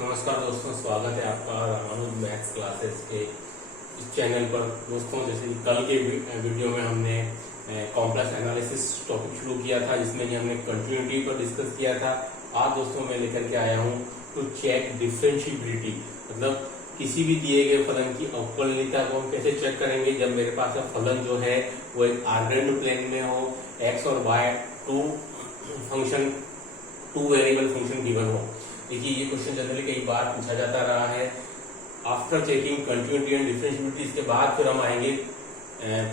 नमस्कार दोस्तों, स्वागत है आपका रामानुज मैथ्स क्लासेस के इस चैनल पर। दोस्तों, जैसे कि कल के वीडियो में हमने कॉम्प्लेक्स एनालिसिस टॉपिक शुरू किया था, जिसमें कि हमने कंटिन्यूटी पर डिस्कस किया था। आज दोस्तों मैं लेकर के आया हूँ टू चेक डिफरेंशिएबिलिटी, मतलब किसी भी दिए गए फलन की अवकलनीयता को हम कैसे चेक करेंगे जब मेरे पास फलन जो है वो एक आर्गेंड प्लेन में हो, एक्स और Y two variable function given हो। देखिए, ये क्वेश्चन जनरली कई बार पूछा जाता रहा है। After checking continuity and differentiability, इसके बाद फिर हम आएंगे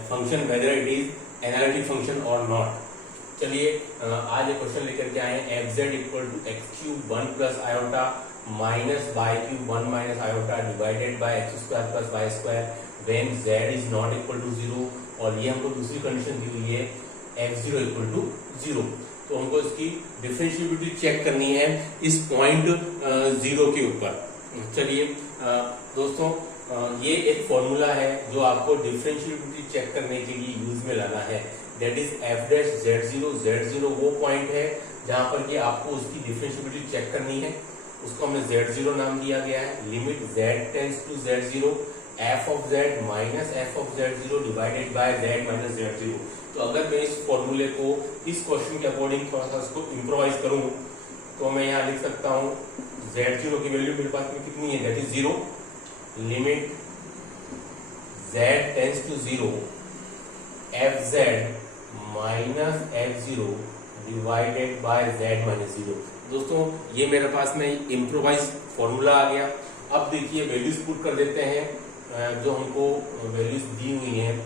function whether it is analytic function और नॉट। चलिए आज ये क्वेश्चन लेकर के आए, F Z equal to X cube 1 plus iota minus Y cube 1 minus iota divided by X square plus Y square when Z is not equal to 0। और ये हमको दूसरी कंडीशन दी हुई है एफ जीरो इक्वल टू 0। तो हमको इसकी differentiability check करनी है इस पॉइंट 0 के ऊपर। चलिए दोस्तों, ये एक फॉर्मूला है जो आपको डिफरेंशिएबिलिटी चेक करने के लिए यूज में लाना है। That is F dash z0। z0 वो पॉइंट है जहां पर कि आपको उसकी डिफरेंशिएबिलिटी चेक करनी है। उसको हमने z0 नाम दिया गया है। Limit z tends to z0 f of z minus f of z0 divided by z minus z0। तो अगर मैं इस फॉर्मूले को इस क्वेश्चन के अकॉर्डिंग थोड़ा सा इसको इम्प्रोवाइज करूं तो मैं यहाँ लिख सकता हूँ z0 की वैल्यू मेरे पास में कितनी है, that is 0। Limit z tends to 0 fz minus f0 divided by z minus 0। दोस्तों, ये मेरे पास में इम्प्रोवाइज फॉर्मूला आ गया। अब देखिए वैल्यूज पुट कर देते हैं जो हमको वैल्यूज दी हुई हैं।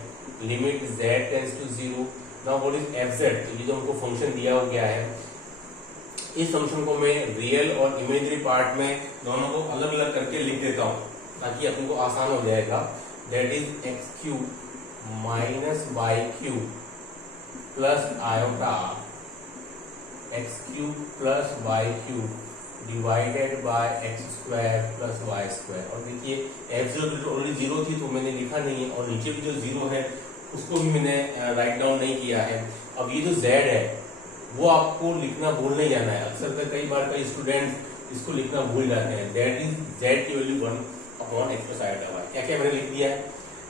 Limit z tends to 0। Now what is fz, ये जो हमको फंक्शन दिया हो गया है, इस फंक्शन को मैं रियल और इमेजिनरी पार्ट में दोनों को अलग अलग करके लिख देता हूँ ताकि अपन को आसान हो जाएगा। That is X cube minus Y cube plus iota X cube plus Y cube divided by X square plus Y square. और देखिए f0 ऑलरेडी 0 थी तो मैंने लिखा नहीं है, और नीचे भी जो 0 है उसको भी मैंने राइट डाउन नहीं किया है। अब ये जो z है वो आपको लिखना भूल नहीं जाना है। अक्सर कई बार कई स्टूडेंट्स इसको लिखना भूल जाते हैं। दैट इज z की value 1 upon X plus iota Y. क्या क्या मैंने लिख दिया है,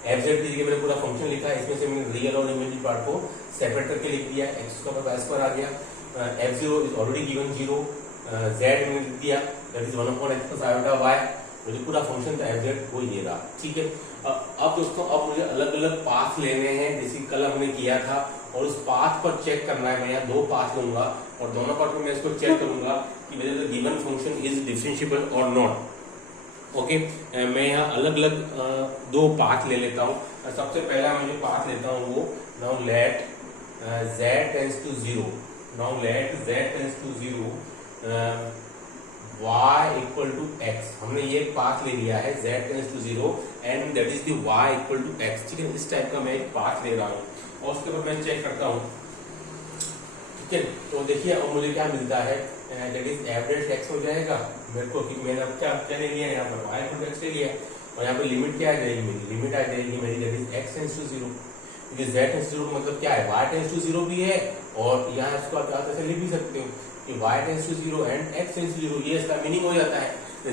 एफ जेड की जगह मैंने पूरा फंक्शन लिखा है। इसमें से मैंने रियल और इमेजिनरी पार्ट को सेपरेट करके लिख दिया। एक्स स्क्वायर वाई स्क्वायर आ गया। f0 is already given 0। z मैंने लिख दिया, that is 1 upon X plus iota Y. मुझे पूरा फंक्शन था f जेड वो ये रहा, ठीक है। अब दोस्तों, अब मुझे अलग अलग पाथ लेने हैं जैसे कल हमने किया था, और उस पाथ पर चेक करना है। मैं यहाँ 2 पाथ लूंगा और दोनों पाथ में मैं इसको चेक करूंगा कि whether the given function is differentiable और नॉट। ओके, मैं यहाँ अलग अलग 2 पाथ ले लेता हूँ। सबसे पहला मैं जो पाथ लेता हूँ वो now let z tends to 0। Now let z tends to 0 y equal to x। हमने ये पाथ ले लिया है z tends to 0 and that is the y equal to x, ठीक है। इस टाइप का मैं एक पाथ ले रहा हूँ और उसके बाद मैं चेक करता हूँ, ठीक है। तो देखिए अब मुझे क्या मिलता है, that is f dash x हो जाएगा मेरे को, कि मैंने अब क्या ले लिया है यहाँ पर y इक्वल टू x ले लिया, और यहाँ पे लिमिट क्या आ जाएगी मेरी, लिमिट आ जाएगी मेरी that is x tends to 0। क्योंकि z टेंड्स टू 0 का मतलब क्या है, y टेंड्स टू 0 भी है, और यहाँ इसको आप ऐसे लिख भी सकते हो कि y tends to 0 and x tends to 0, ये इसका मीनिंग हो जाता है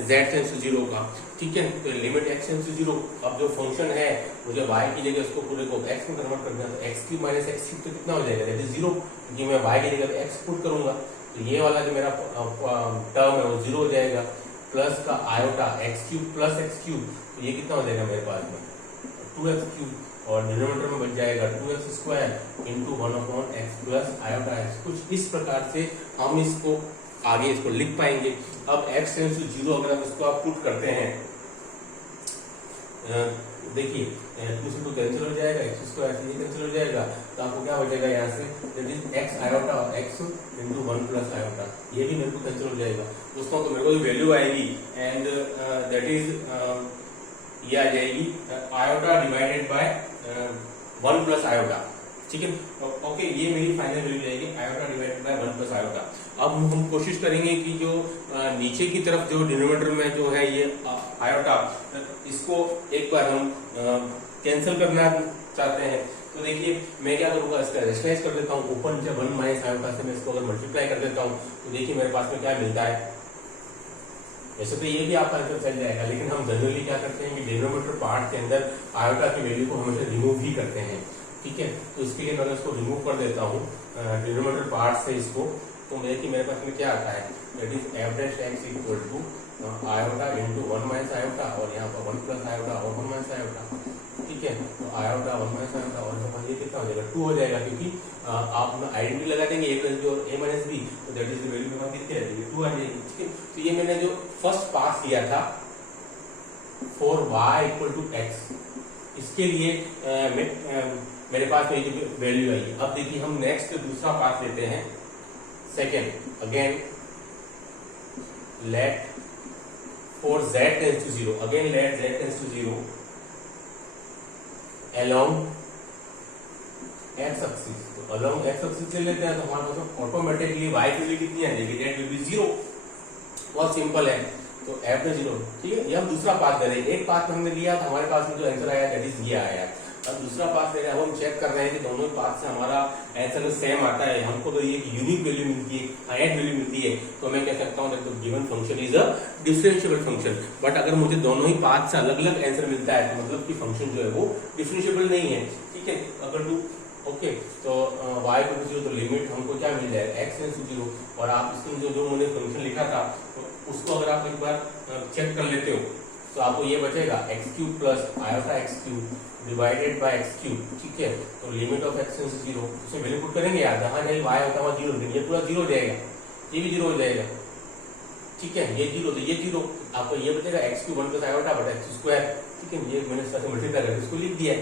z टेंड्स टू 0 का, ठीक है। तो लिमिट x टेंड्स टू 0, अब जो फंक्शन है मुझे y की जगह उसको पूरे को x में कन्वर्ट करना है। तो x cube minus x cube तो कितना हो जाएगा, दैट इज 0, क्योंकि मैं y की जगह x पुट करूंगा। तो ये वाला जो मेरा टर्म है वो 0 हो जाएगा, प्लस का iota x cube plus x cube, तो ये कितना हो जाएगा मेरे पास में 2x क्यूब, और डिनोमिनेटर में बच जाएगा 2x square into 1 upon X plus iota x. कुछ इस प्रकार से हम इसको आगे इसको लिख पाएंगे। अब x टेंड्स टू 0 अगर हम इसको आप पुट करते हैं, देखिए 2 से 2 कैंसिल हो जाएगा, एक्स स्क्वायर से ये कैंसिल हो जाएगा, तो आपको क्या बचेगा यहाँ से, दैट इज x आयोटा और x इंटू 1 प्लस आयोटा, ये भी मेरे को कैंसिल हो जाएगा दोस्तों। तो मेरे को जो वैल्यू आएगी एंड दैट इज ये आ जाएगी iota divided bye 1 plus iota, ठीक है। ओके, ये मेरी फाइनल वैल्यू जाएगी iota divided bye 1 plus iota. अब हम कोशिश करेंगे कि जो नीचे की तरफ जो डिनोमिनेटर में जो है ये आयोटा, इसको एक बार हम कैंसिल करना चाहते हैं। तो देखिए मैं क्या करूंगा, इसका रेशनलाइज कर देता हूँ। ऊपर नीचे 1 माइनस आयोटा से मैं इसको अगर मल्टीप्लाई कर देता हूँ तो देखिए मेरे पास में क्या मिलता है, वैसे तो ये भी आपका आंसर चल जाएगा, लेकिन हम जनरली क्या करते हैं कि डिनोमिनेटर पार्ट के अंदर आयोटा की वैल्यू को हमेशा रिमूव ही करते हैं, ठीक है। तो इसके लिए मैं इसको रिमूव कर देता हूँ डिनोमिनेटर पार्ट से इसको। तो मेरे पास में क्या आता है, that is F dash X equal to iota into 1 minus iota, और यहाँ पर 1 प्लस आयोटा और 1 माइनस आयोटा, ठीक है। तो आयोटा 1 माइनस आयोटा और ये कितना हो जाएगा, 2 हो जाएगा, क्योंकि आप आइडेंटिटी लगा देंगे ए प्लस बी और ए माइनस बी, तो दैट इज द वैल्यू मेरे पास कितनी आ जाएगी, 2 आ जाएगी, ठीक है। तो ये मैंने जो फर्स्ट पास किया था for y equal to X, इसके लिए मेरे पास में जो वैल्यू आई। अब देखिए हम नेक्स्ट दूसरा पास लेते हैं, second again let for z tends to 0, again let z tends to 0 along x axis. तो along x एक्सिस ले लेते हैं, तो हमारे पास ऑटोमेटिकली y की वैल्यू कितनी आ जाएगी, दैट विल बी 0। बहुत सिंपल है। तो f में 0, ठीक है। ये हम दूसरा पास ले रहे हैं, एक पास हमने लिया तो हमारे पास में जो आंसर आया दैट इज ये आया। अब दूसरा पास ले रहे हैं, अब हम चेक कर रहे हैं कि दोनों पास से हमारा आंसर सेम आता है। हमको तो ये यूनिक वैल्यू मिलती है, हायर वैल्यू मिलती है, तो मैं कह सकता हूँ that the given function is a differentiable function. But अगर मुझे दोनों ही पाथ से अलग अलग आंसर मिलता है तो मतलब कि फंक्शन जो है वो डिफरेंशिएबल नहीं है, ठीक है। अगर टू ओके, तो y को 0, तो लिमिट हमको क्या मिल जाएगा, x टेंस टू 0। और आप इसमें जो मैंने फंक्शन लिखा था तो उसको अगर आप एक बार चेक कर लेते हो तो आपको ये बचेगा x cube plus iota x cube divided by x cube, ठीक है। तो limit of x tends to 0 उसमें वैल्यू पुट करेंगे यार, जहां y होता है वहां 0 देंगे, ये पूरा 0 हो जाएगा, ये भी 0 हो जाएगा, ठीक है। ये 0 तो ये 0, आपको ये बचेगा x क्यूब 1 प्लस आयोटा बटा x स्क्वायर, ठीक है। ये मैंने इसका मल्टीप्लाई करके इसको लिख दिया है,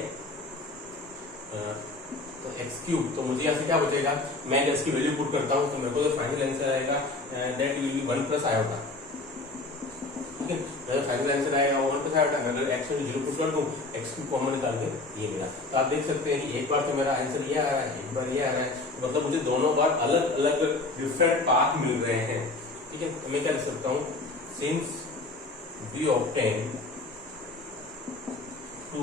तो x क्यूब। तो मुझे यहाँ से क्या बचेगा, मैं जब इसकी वैल्यू पुट करता हूँ तो मेरे को जो फाइनल आंसर आएगा that will be 1 plus iota, ठीक है। मेरा फाइनल आंसर आएगा 1 प्लस आयोटा। अगर x में 0 पुट कर दूँ, x क्यूब कॉमन निकाल के ये मिला। तो आप देख सकते हैं कि एक बार तो मेरा आंसर ये आ रहा है, एक बार ये आ रहा है, मतलब मुझे दोनों बार अलग अलग डिफरेंट पाथ मिल रहे हैं, ठीक है। तो मैं क्या लिख सकता हूँ, since we obtain two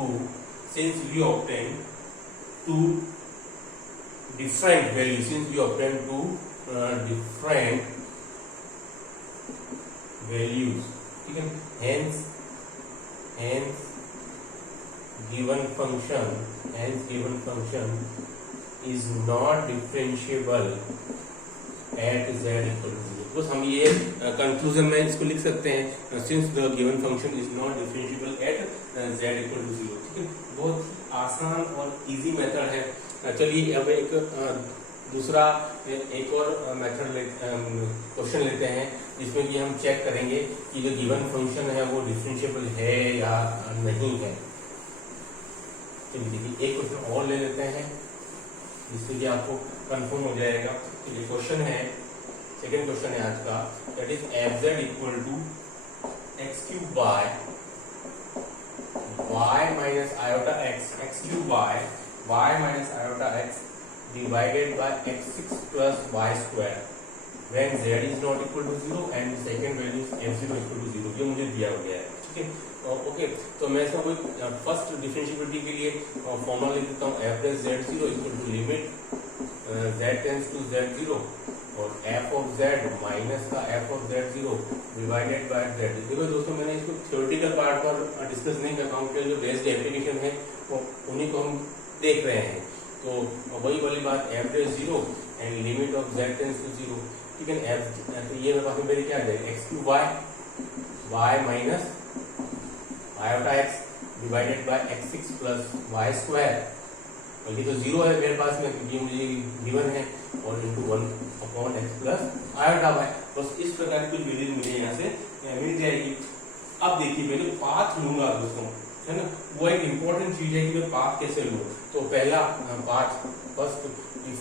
different values, since we obtain two different values, ठीक है। hence given function is not differentiable at z equal to 0। बस हम ये कंक्लूजन में इसको लिख सकते हैं, since the given function is not differentiable at z equal to 0, ठीक है। बहुत आसान और इजी मेथड है। चलिए अब एक दूसरा एक और मेथड क्वेश्चन लेते हैं, जिसमें कि हम चेक करेंगे कि जो गिवन फंक्शन है वो डिफरेंशिएबल है या नहीं है। चलिए देखिए एक क्वेश्चन और ले लेते हैं जिससे कि आपको कंफर्म हो जाएगा। तो ये क्वेश्चन है, सेकेंड क्वेश्चन है आज का, that is F Z equal to X cube by Y minus iota X cube by y minus iota x divided by x6 plus y square when z is not equal to 0 and the second value is f0 equal to 0। ये मुझे दिया गया है, ठीक है। Okay, तो मैं इसका कोई फर्स्ट डिफरेंशिएबिलिटी के लिए फॉर्मूला लिख देता हूँ, f plus z0 equal to limit z tends to z0 और f ऑफ z माइनस का f of z0 divided by z। देखो दोस्तों, मैंने इसको थ्योरेटिकल पार्ट पर डिस्कस नहीं कर पाऊँ, जो बेस्ड एप्लीकेशन है वो उन्हीं को हम देख रहे हैं। तो वही वाली बात, f dash 0 and limit of z tends to 0, ठीक है। f तो ये मेरे पास मेरे क्या आ जाएगा, x cube y minus iota x divided by x6 plus y square, और ये तो 0 है मेरे पास में क्योंकि मुझे गिवन है, और into 1 upon x plus iota y। बस इस प्रकार की कुछ वैल्यू मुझे यहाँ से मिल जाएगी। अब देखिए मैं जो पाथ लूंगा दोस्तों, है ना, वो एक इम्पोर्टेंट चीज है कि मैं पाथ कैसे लूँ। तो पहला path first,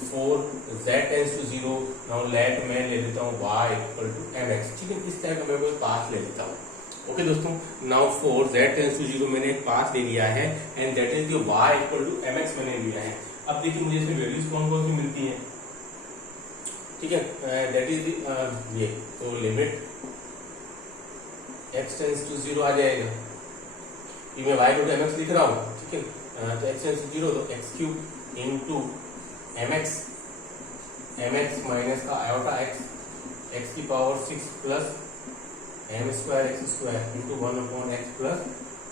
for z tends to 0, now let मैं ले लेता हूँ y इक्वल टू mx, ठीक है। इस तरह का मैं कोई पाथ ले लेता हूँ। ओके दोस्तों, now for z tends to 0 मैंने एक पाथ ले लिया है and that is the y equal to mx मैंने लिया है। अब देखिए मुझे इसमें वैल्यूज कौन कौन सी मिलती हैं, ठीक है। दैट इज ये, तो लिमिट x टेंस टू 0 आ जाएगा, ये मैं y को mx लिख रहा हूँ, ठीक है। तो x टेंस टू 0 तो x cube into mx minus का आयोटा x की power 6 plus M square X square into 1/x plus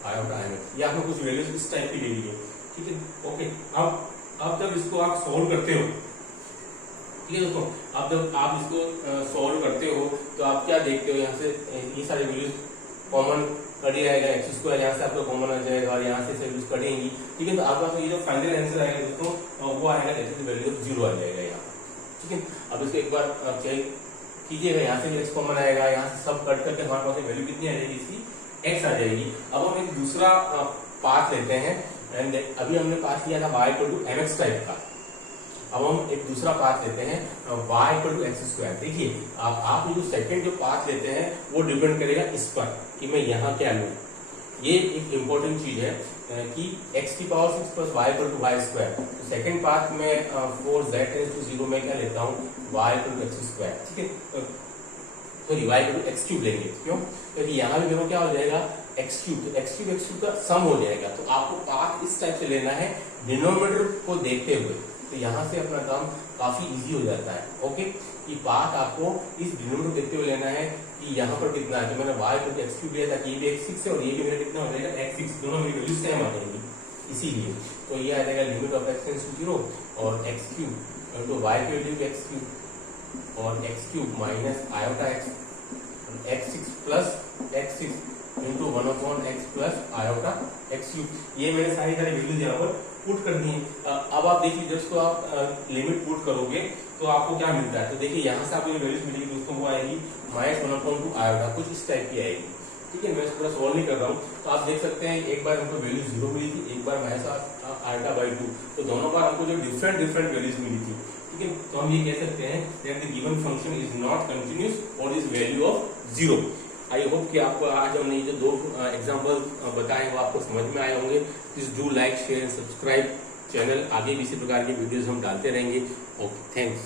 iota M X. ये आपने कुछ वैल्यूज इस टाइप की ले ली है, ठीक है, ओके। अब जब इसको आप सॉल्व करते हो, ठीक है दोस्तों, अब जब आप इसको सॉल्व करते हो तो आप क्या देखते हो, यहाँ से ये सारे वैल्यूज कॉमन कट जाएगा, एक्स स्क्वायर यहाँ से आपका कॉमन आ जाएगा और यहाँ से वैल्यूज कटेंगी, ठीक है। तो आपके पास ये जो फाइनल आंसर आएगा दोस्तों वो आएगा एक्स वैल्यू ऑफ 0 आ जाएगा यहाँ, ठीक है। अब इसको एक बार चेक कीजिएगा, यहाँ से भी एक्स कॉमन आएगा, यहाँ से सब कट करके हमारे पास वैल्यू कितनी आ जाएगी, इसकी एक्स आ जाएगी। अब हम एक दूसरा पाथ लेते हैं, एंड अभी हमने पाथ लिया था y equal to mx type का। अब हम एक दूसरा पाथ लेते हैं y equal to X square. देखिए आप जो सेकंड जो पाथ लेते हैं वो डिपेंड करेगा इस पर कि मैं यहाँ क्या लूँ। ये एक इंपॉर्टेंट चीज है कि x की power 6 plus y equal to Y square. तो सेकंड पाथ में 4z टेंड्स टू 0 में क्या लेता हूँ, y equal to X square, ठीक है। Sorry y equal to X cube लेंगे, क्यों, क्योंकि यहाँ भी मेरे को क्या हो जाएगा एक्स क्यूब, तो एक्स क्यूब का सम हो जाएगा। तो आपको पाथ इस टाइप से लेना है डिनोमिनेटर को देखते हुए, तो यहाँ से अपना काम काफी इजी हो जाता है, ओके। कि पाथ आपको इस डिनोमिनेटर देखते हुए लेना है कि यहाँ पर कितना है। तो मैंने y equal to X cube लिया था कि ये भी x6 है और ये भी मेरा कितना हो जाएगा x6, दोनों मेरी वैल्यू सेम आ जाएगी, इसीलिए तो ये आ जाएगा limit of x tends to 0 और x क्यूब तो y की वैल्यू x क्यूब और x cube minus iota x6 plus x6 into 1/x plus iota x cube. ये मैंने सारी वैल्यूज यहाँ पर पुट कर दी है। अब आप देखिए जब इसको आप लिमिट पुट करोगे तो आपको क्या मिलता है, तो देखिए यहाँ से आपको जो वैल्यूज मिलेगी दोस्तों वो आएगी -1/2 आयोटा, कुछ इस टाइप की आएगी, ठीक है। मैं इसको पूरा सॉल्व नहीं कर रहा हूँ, तो आप देख सकते हैं एक बार हमको वैल्यू 0 मिली थी, एक बार -आयोटा/2, तो दोनों बार हमको जो डिफरेंट वैल्यूज मिली थी, ठीक है। तो हम ये कह सकते हैं that the given function is not continuous और is value of 0। I hope कि आपको आज हमने ये जो दो एग्जाम्पल बताए वो आपको समझ में आए होंगे। Please do like share and subscribe channel, आगे भी इसी प्रकार की वीडियोस हम डालते रहेंगे। Okay, thanks.